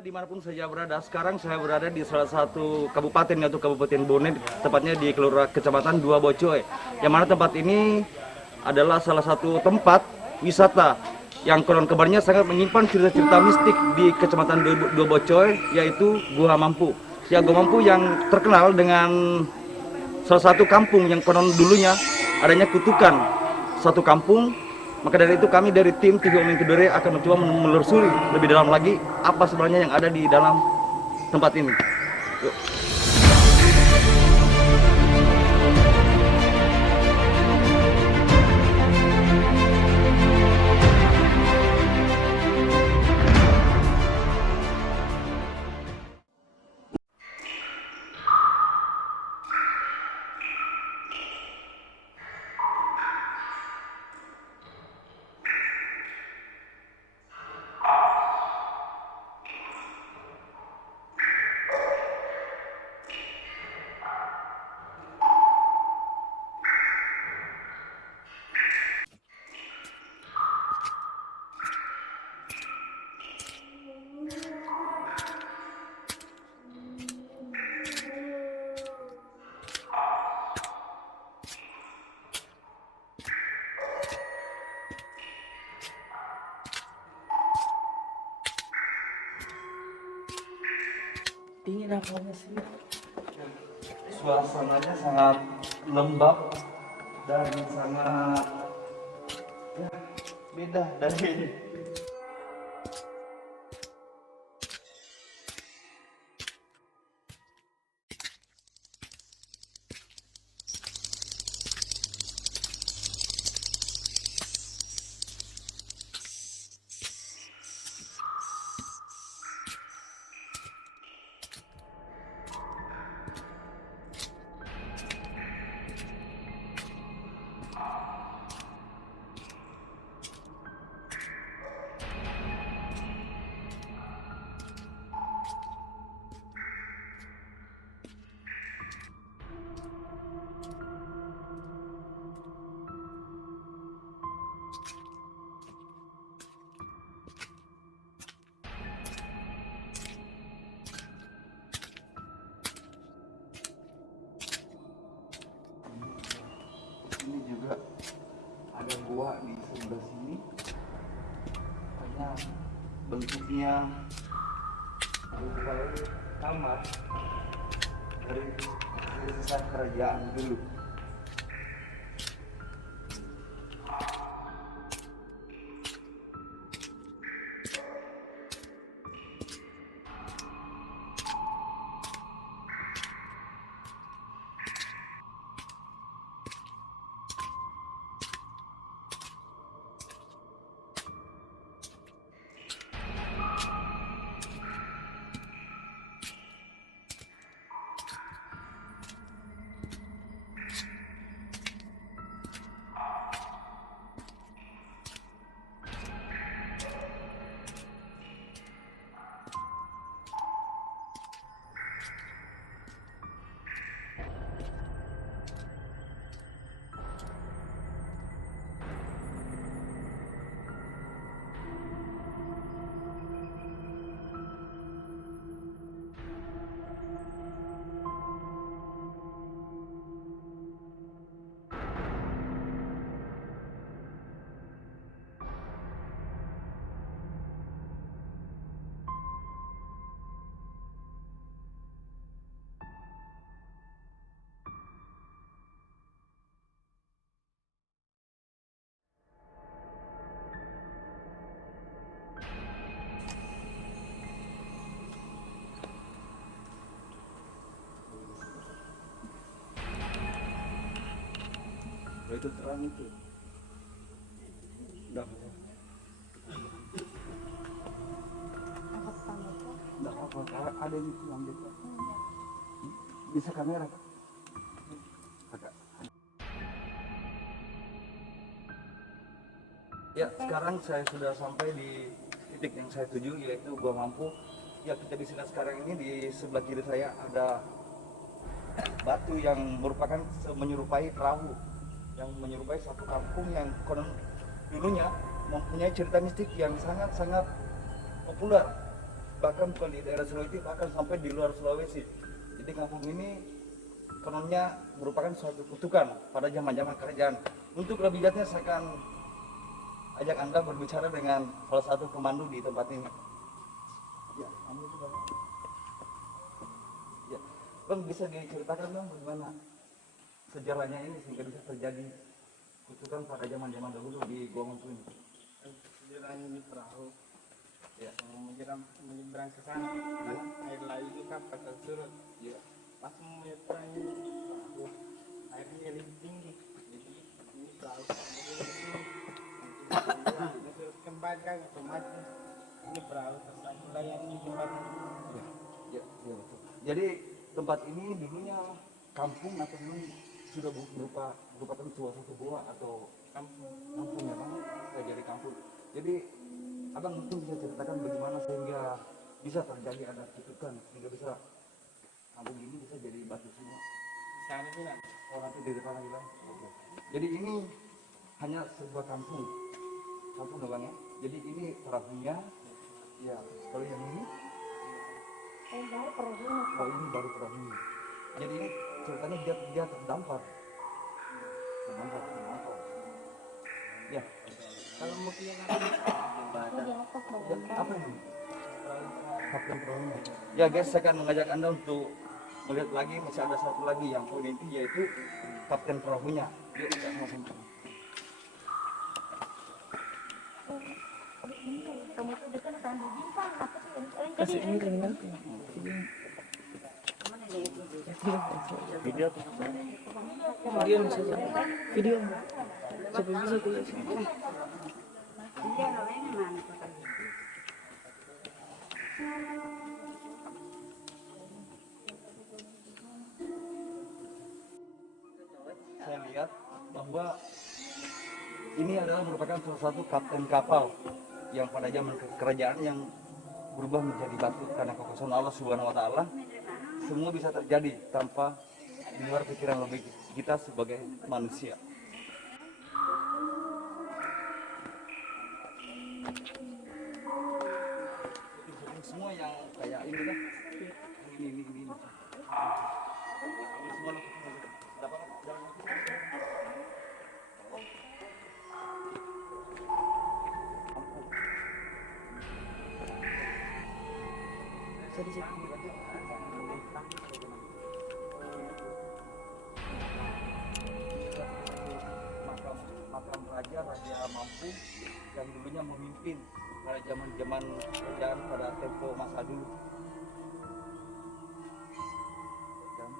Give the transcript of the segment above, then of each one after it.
Pemirsa dimanapun saja berada, sekarang saya berada di salah satu kabupaten, yaitu Kabupaten Bone, tepatnya di Kecamatan Dua Bocoy. Yang mana tempat ini adalah salah satu tempat wisata yang konon kabarnya sangat menyimpan cerita-cerita mistik di Kecamatan Dua Bocoy, yaitu Gua Mampu. Ya, Gua Mampu yang terkenal dengan salah satu kampung yang konon dulunya adanya kutukan satu kampung. Maka dari itu kami dari tim TV Omeng Kedore akan mencoba menelusuri lebih dalam lagi apa sebenarnya yang ada di dalam tempat ini. Yuk. Ini namanya sih, suasananya sangat lembab dan sangat beda dari ini. Ini juga ada gua di sebelah sini, hanya bentuknya berupa kamar dari sisa kerajaan dulu. Itu terang itu udah apa ada di tulang gitu, bisa kamera Pak? Ya, sekarang saya sudah sampai di titik yang saya tuju, yaitu Gua Mampu. Ya, kita di sini sekarang ini di sebelah kiri saya ada batu yang merupakan menyerupai perahu, yang menyerupai satu kampung yang konon dulunya mempunyai cerita mistik yang sangat-sangat populer bahkan bukan di daerah Sulawesi, bahkan sampai di luar Sulawesi. Jadi kampung ini kononnya merupakan suatu kutukan pada zaman-zaman kerajaan. Untuk lebih jelasnya saya akan ajak Anda berbicara dengan salah satu pemandu di tempat ini. Ya, kamu juga. Ya, Bang, bisa diceritakan Bang bagaimana sejarahnya ini sehingga bisa terjadi kutukan pada zaman-zaman dahulu di Gua Mampu ini? Sejarahnya di perahu Ya. menyeberang ke sana kan air laut itu kan pasang surut Ya. pas mau menyeberang ini perahu airnya lebih tinggi jadi ini perahu ini surut kembali kan otomatis ini perahu tersangkut layarnya jembatan. Ya, ya betul. Jadi tempat ini dulunya kampung atau dulu sudah merupakan suatu gua atau kampung ya Bang? Saya jadi kampung. Jadi Abang mungkin bisa ceritakan bagaimana sehingga bisa terjadi ada kutukan sehingga bisa kampung ini bisa jadi batu semua. Sana juga Oh nanti di depan lagi Bang. Oke. Jadi ini hanya sebuah kampung ya Bang ya. Jadi ini perahunya. Ya, kalau yang ini oh ini baru perahunya. Jadi ini ceritanya dia terdampar. Ya, kalau mau kia kan jembatan apa ini? Kapten perahunya. Ya guys, saya akan mengajak Anda untuk melihat lagi, masih ada satu lagi yang poin inti yaitu kapten perahunya. Yuk kita sama-sama. Kasih ini kriminal video video sampai bisa kuliah sini. Saya lihat bahwa ini adalah merupakan salah satu kapten kapal yang pada zaman kerajaan yang berubah menjadi batu karena kekuasaan Allah Subhanahu wa taala. Semua bisa terjadi tanpa di luar pikiran logik kita sebagai manusia. Semua yang kayak ini kan, ini. Ini semua dapat makam raja Mampu yang dulunya memimpin pada zaman kerajaan pada tempo masa dulu. Dan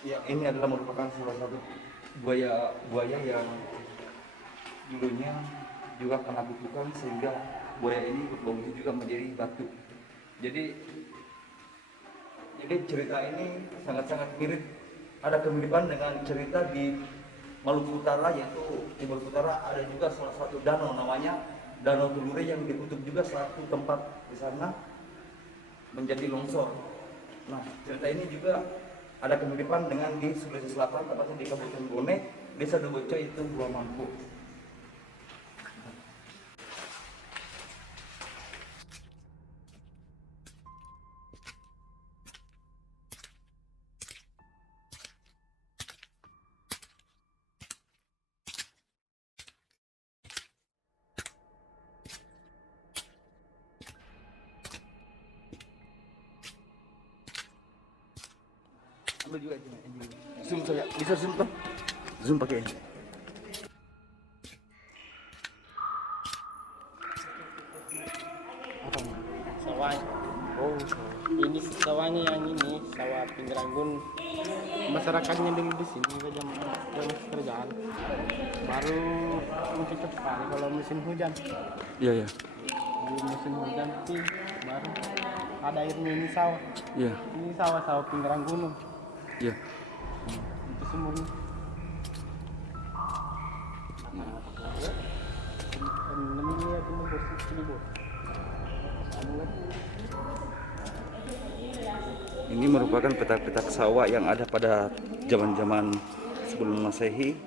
ya ini adalah merupakan salah satu buaya yang dulunya juga kena kutukan sehingga buaya ini berbagi juga menjadi batu. Jadi cerita ini sangat-sangat mirip, ada kemiripan dengan cerita di Maluku Utara, yaitu di Maluku Utara ada juga salah satu danau namanya Danau Tulure yang ditutup juga satu tempat di sana menjadi longsor. Nah, cerita ini juga ada kemiripan dengan di Sulawesi Selatan, tepatnya di Kabupaten Bone, Desa Doboco itu Gua Mampu. Ambil juga ini. Zoom saya, bisa zoom toh? Zoom pakai ini. Sawah. Oh, ini sawahnya yang ini, sawah Pingranggun. Masyarakatnya dulu di sini jam kerjaan. Baru musim cepat kalau musim hujan. Iya, iya. Di musim hujan sih baru ada airnya ini sawah. Iya. Ini sawah-sawah pinggiran gunung. Iya. Itu sumurnya. Ini merupakan petak-petak sawah yang ada pada zaman-zaman sebelum Masehi.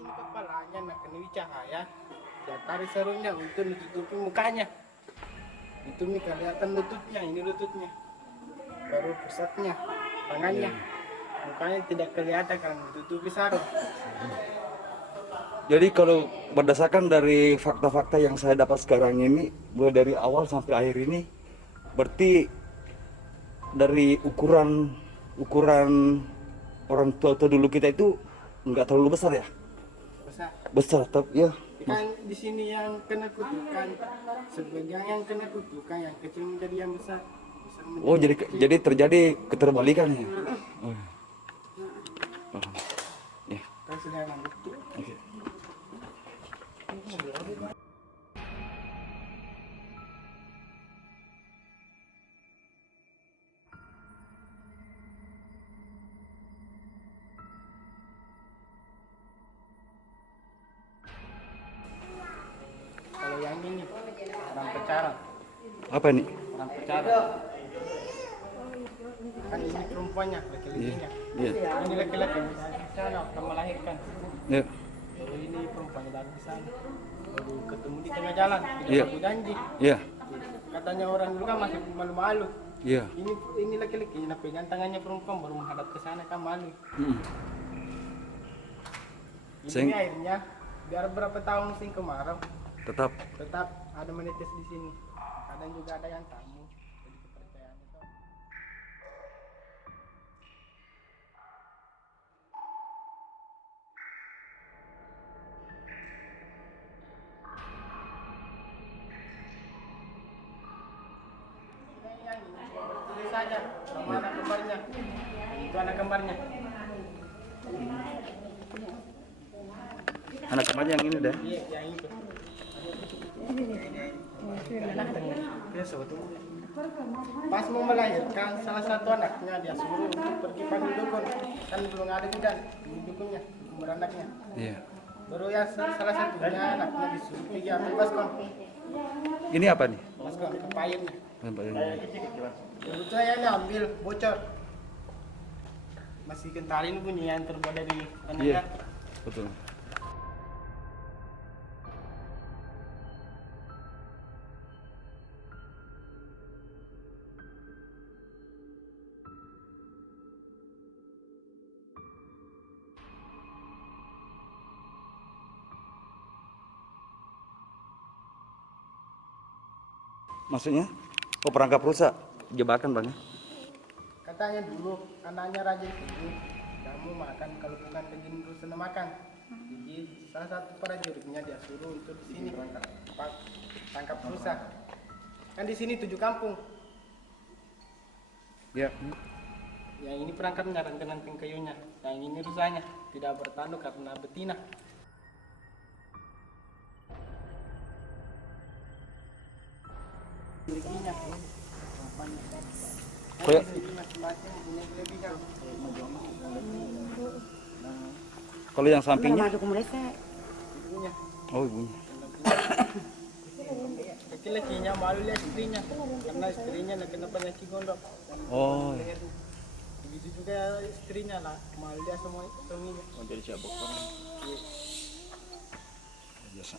Ini kepalanya nak kena cahaya. Ya tarik sarungnya untuk nutupi mukanya. Itu nih kelihatan lututnya, ini lututnya. Baru pusatnya, tangannya. Mukanya tidak kelihatan karena ditutupi sarung. Jadi kalau berdasarkan dari fakta-fakta yang saya dapat sekarang ini, mulai dari awal sampai akhir ini, berarti dari ukuran orang tua dulu kita itu nggak terlalu besar ya? Besar. Besar, tapi ya. Kan di sini yang kena kutukan, sebagian yang kena kutukan, yang kecil menjadi yang besar. Besar menjadi Oh, yang kecil. jadi terjadi keterbalikan ya? Oh. Paham. Ya. Kan sudah ngambil. Oke. Kalau yang ini orang pacaran, Apa ini? orang pacaran. Kan ini perempuannya, laki-lakinya. Iya. Ini laki-laki di sana akan melahirkan. Ya. Baru ini perempuannya dari di sana. Baru ketemu di tengah jalan, tidak Iya. aku janji. Iya. Katanya orang dulu kan masih malu-malu. Iya. Ini laki-laki, nah pegang tangannya perempuan baru menghadap ke sana kan malu. Ini Sing- airnya, biar berapa tahun musim kemarau, Tetap. tetap ada menetes di sini. Kadang juga ada yang tamu. Jadi kepercayaan itu. Ini saja, sama anak kembarnya. Itu anak kembarnya. Anak kembarnya yang ini dah. Iya, yang itu. Pas mau melahirkan salah satu anaknya dia suruh untuk pergi panggil dukun, kan belum ada juga di dukunnya, umur anaknya. Iya. Baru ya salah satunya anaknya disuruh pergi ambil baskom, Ini apa nih? baskom kepayunnya. Iya. Kebetulan yang ambil bocor, masih kentalin bunyi yang terbuat dari anaknya. Betul. Maksudnya? Oh, perangkap rusak. Jebakan, Bang. Katanya dulu anaknya raja itu kamu makan kalau bukan begini terus senang makan. Jadi salah satu prajuritnya dia suruh untuk di sini tangkap rusa. Kan di sini 7 kampung. Ya. Yang ini perangkapnya ranting-ranting kayunya, yang ini rusanya tidak bertanduk karena betina. Milikinya, Kayak masing-masing punya kelebihan. kalau yang sampingnya? Ibunya. Oh, ibunya. Laki-lakinya malu lihat istrinya, karena istrinya nak kena penyakit gondok. Oh. Begitu juga istrinya lah, malu lihat semua suaminya. Oh, jadi siapa orang? Biasa.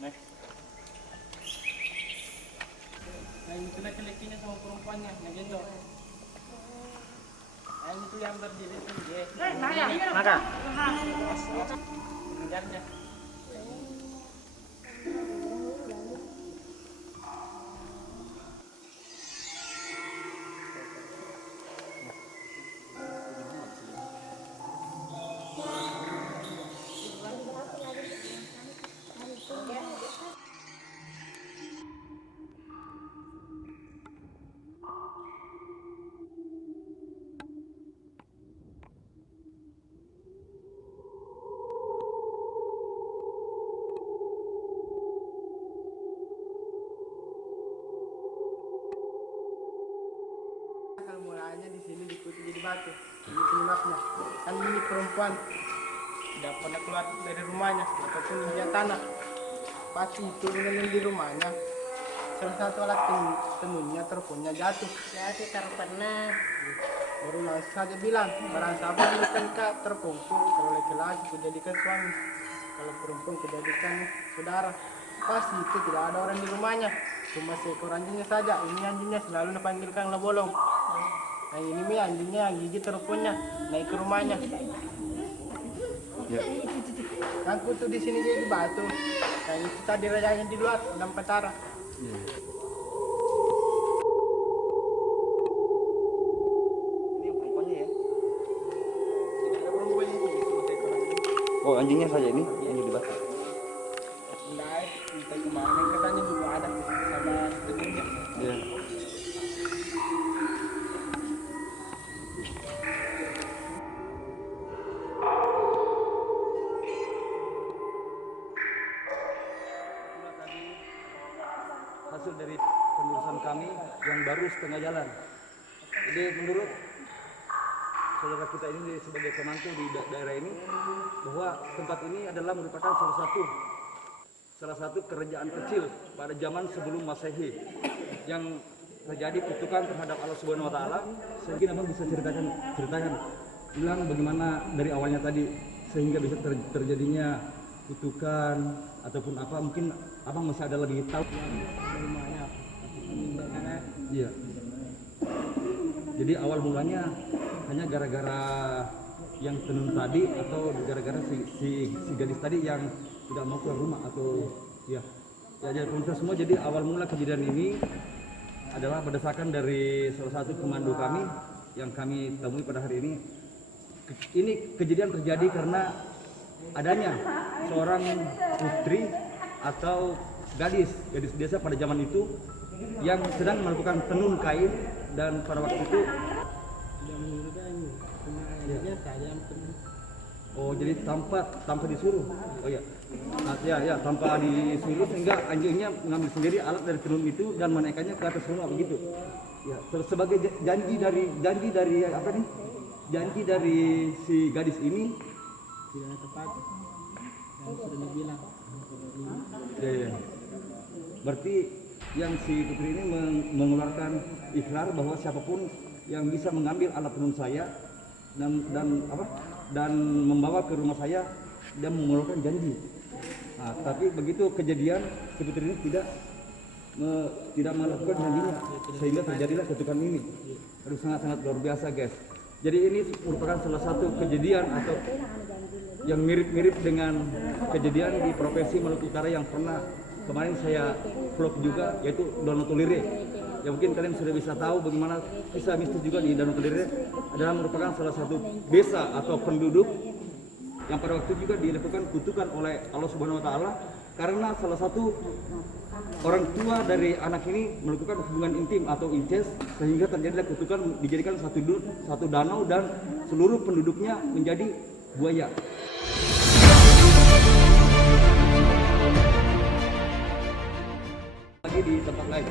Nah, yang itu laki-lakinya sama perempuannya, yang gendong. Yang itu yang berdiri itu dia. Maka. Mengejarnya. Mulanya di sini diikuti jadi batu, ini penyebabnya. Kan ini perempuan tidak pernah keluar dari rumahnya ataupun injak tanah. Pasti itu dengan di rumahnya. Salah satu alat tenunnya teleponnya jatuh. Jadi terpernah Baru langsung saja bilang, barang siapa jadikan kak terpungkul. Kalau laki-laki kujadikan suami, kalau perempuan kujadikan saudara. Pasti itu tidak ada orang di rumahnya, cuma seekor anjingnya saja. Ini anjingnya selalu dipanggilkan lebolong. Yang ini mi anjingnya yang gigit teleponnya naik ke rumahnya. Ya. Aku tuh di sini jadi batu. Yang itu tadi rajanya di luar dalam petara. Ya. Ini yang perempuannya ya? Tidak ada perempuan itu cuma seekor anjing. Oh, anjingnya saja ini yang dibakar. Nah, entah kemana katanya dulu ada sama tenunnya. Ya. Hasil dari penelusuran kami yang baru setengah jalan. Jadi menurut saudara kita ini sebagai pemantau di daerah ini, bahwa tempat ini adalah merupakan salah satu kerajaan kecil pada zaman sebelum Masehi yang terjadi kutukan terhadap Allah Subhanahu Wa Taala. Mungkin abang bisa ceritakan ulang bagaimana dari awalnya tadi sehingga bisa terjadinya kutukan ataupun apa, mungkin abang masih ada lebih tahu. Rumahnya karena Iya. Jadi awal mulanya hanya gara-gara yang tenun tadi atau gara-gara si gadis tadi yang tidak mau keluar rumah atau ya jadi pemirsa semua. Jadi awal mula kejadian ini adalah berdasarkan dari salah satu komando kami yang kami temui pada hari ini. Ini kejadian terjadi karena adanya seorang putri atau gadis desa pada zaman itu yang sedang melakukan tenun kain, dan pada waktu itu tidak menurutkan cuma ayahnya saja yang tenun. Oh, jadi tanpa disuruh. Oh ya. Nah, ya, tanpa disuruh sehingga anjingnya mengambil sendiri alat dari tenun itu dan menaikkannya ke atas rumah begitu. Ya, sebagai janji dari apa nih? Janji dari si gadis ini tidak tepat yang sudah dibilang. ya. Berarti yang si putri ini mengeluarkan ikrar bahwa siapapun yang bisa mengambil alat tenun saya dan membawa ke rumah saya dan mengeluarkan janji. Nah, tapi begitu kejadian si putri ini tidak melakukan janjinya sehingga terjadilah kutukan ini. Aduh, sangat luar biasa guys. Jadi ini merupakan salah satu kejadian atau yang mirip-mirip dengan kejadian di Provinsi Maluku Utara yang pernah kemarin saya vlog juga, yaitu Danau Tolire. Ya mungkin kalian sudah bisa tahu bagaimana kisah mistis juga di Danau Tolire adalah merupakan salah satu desa atau penduduk yang pada waktu juga dilakukan kutukan oleh Allah Subhanahu Wa Taala karena salah satu orang tua dari anak ini melakukan hubungan intim atau incest sehingga terjadilah kutukan, dijadikan satu danau dan seluruh penduduknya menjadi buaya. Lagi di tempat lain.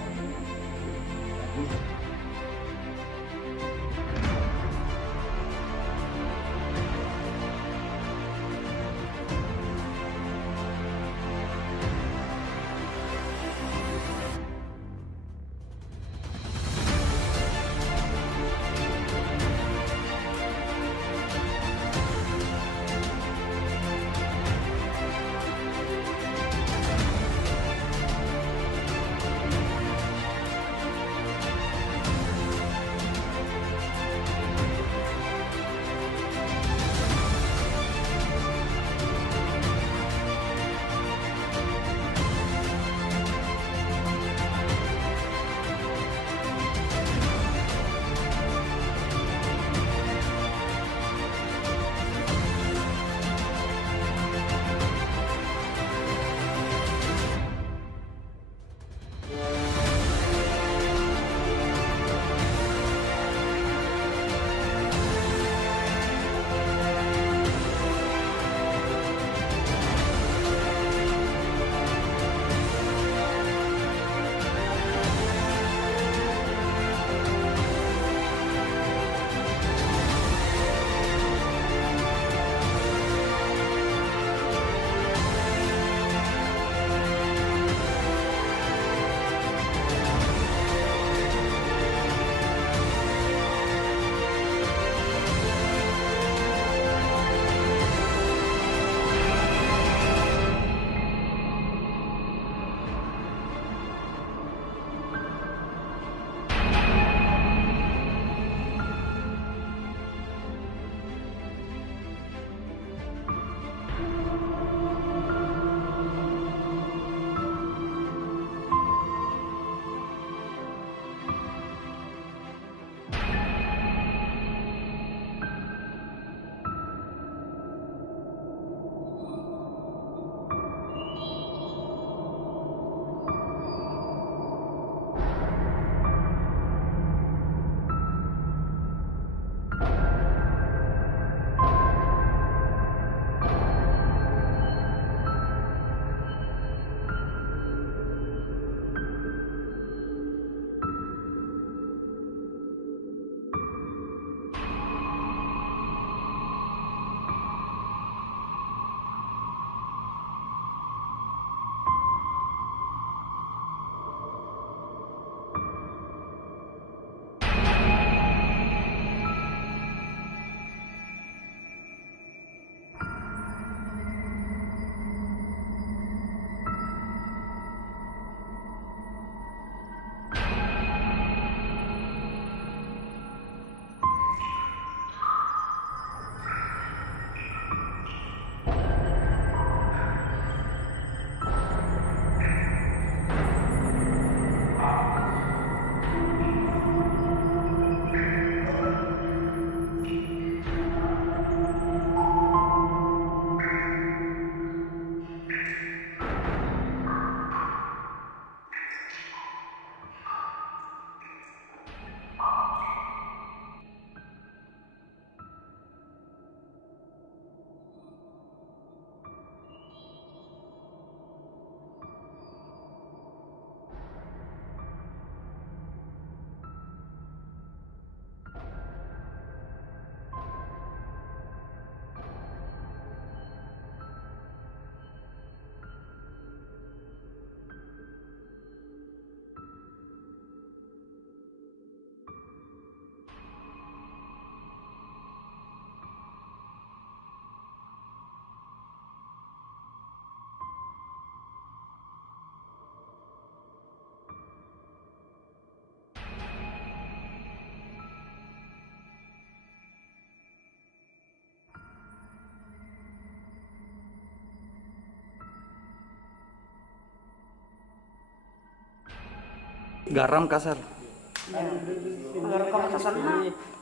Garam kasar.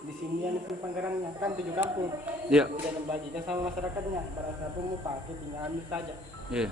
Di sini yang panggarannya kan 7 kampung. Iya. Tidak membaginya sama masyarakatnya. Barang siapa mau pakai tinggal ambil saja. Iya.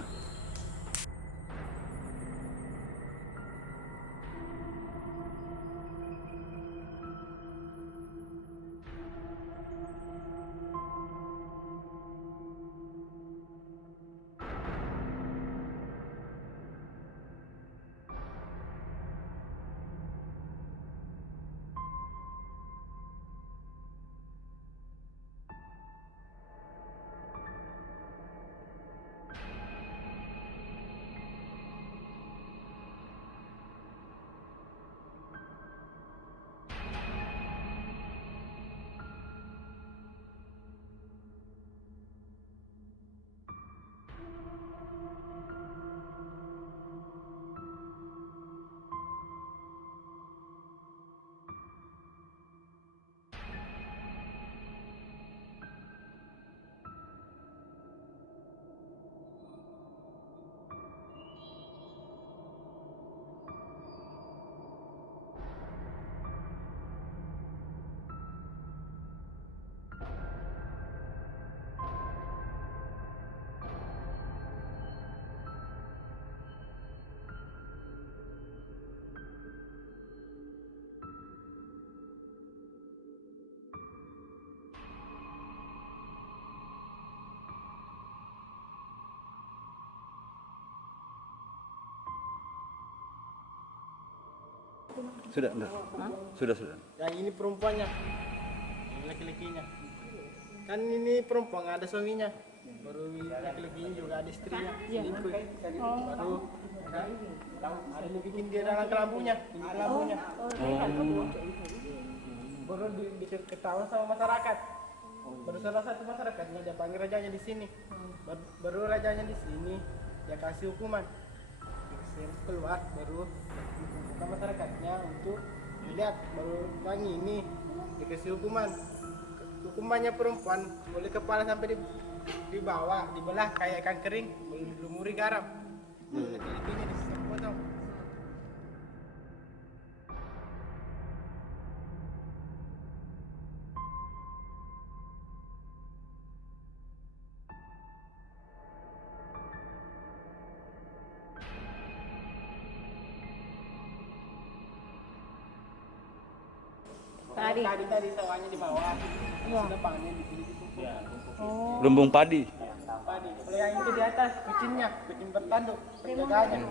Sudah, enggak. Sudah. Yang ini perempuannya, yang laki-lakinya. Kan ini perempuan ada suaminya. Baru laki-lakinya juga ada istrinya. Selingkuh. Baru ada yang bikin dia dalam kelampunya. Ini kelampunya. Baru diketahui sama masyarakat. Baru salah satu masyarakatnya dia panggil rajanya di sini. Baru rajanya di sini dia kasih hukuman. Keluar baru bukan masyarakatnya untuk lihat baru wangi ini dikasih hukumannya perempuan boleh kepala sampai di bawah dibelah kayak ikan kering boleh dilumuri garam laki-lakinya dipotong. Tadi sawahnya di bawah, depannya di sini ditumpuk. Lumbung padi. Padi. Kalau yang itu di atas, kucingnya, kucing bertanduk, penjaganya.